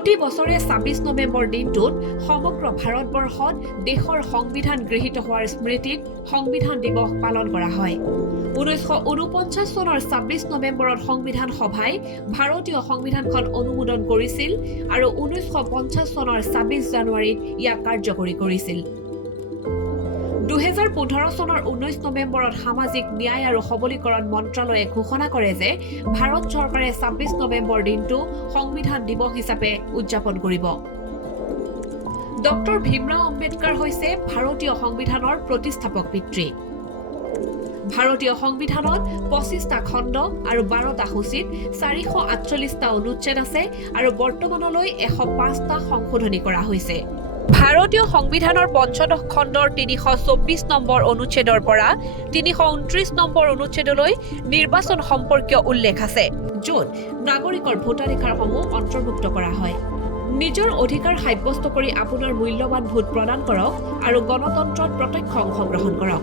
প্ৰতি বছৰে ২৬ নৱেম্বৰ দিনটোত সমগ্ৰ ভাৰতবৰ্ষত দেশৰ সংবিধান গৃহীত হোৱাৰ স্মৃতিত সংবিধান দিৱস পালন কৰা হয়। ১৯৪৯ চনৰ ২৬ নৱেম্বৰত সংবিধান সভাই ভাৰতীয় সংবিধানখন অনুমোদন কৰিছিল আৰু ১৯৫০ চনৰ ২৬ জানুৱাৰীত ইয়াক কাৰ্যকৰী কৰিছিল। ২০১৫ চনৰ ১৯ নৱেম্বৰত সামাজিক ন্যায় আৰু সবলীকৰণ মন্ত্ৰালয়ে ঘোষণা কৰে যে ভাৰত চৰকাৰে ২৬ নৱেম্বৰ দিনটো সংবিধান দিৱস হিচাপে উদযাপন কৰিব। ডক্টৰ ভীমৰাও আম্বেদকাৰ হৈছে ভাৰতীয় সংবিধানৰ প্ৰতিষ্ঠাপক পিতৃ। ভাৰতীয় সংবিধানত ২৫টা খণ্ড আৰু ১২টা সূচীত ৪৪৮টা অনুচ্ছেদ আছে আৰু বৰ্তমানলৈ ১০৫টা সংশোধনী কৰা হৈছে। ভাৰতীয় সংবিধানৰ ৫৫ খণ্ডৰ ৩২৪ নম্বৰ অনুচ্ছেদৰ পৰা ৩২৯ নম্বৰ অনুচ্ছেদলৈ নিৰ্বাচন সম্পৰ্কীয় উল্লেখ আছে, য'ত নাগৰিকৰ ভোটাধিকাৰসমূহ অন্তৰ্ভুক্ত কৰা হয়। নিজৰ অধিকাৰ সাব্যস্ত কৰি আপোনাৰ মূল্যৱান ভোট প্ৰদান কৰক আৰু গণতন্ত্ৰত প্ৰত্যক্ষ অংশগ্ৰহণ কৰক।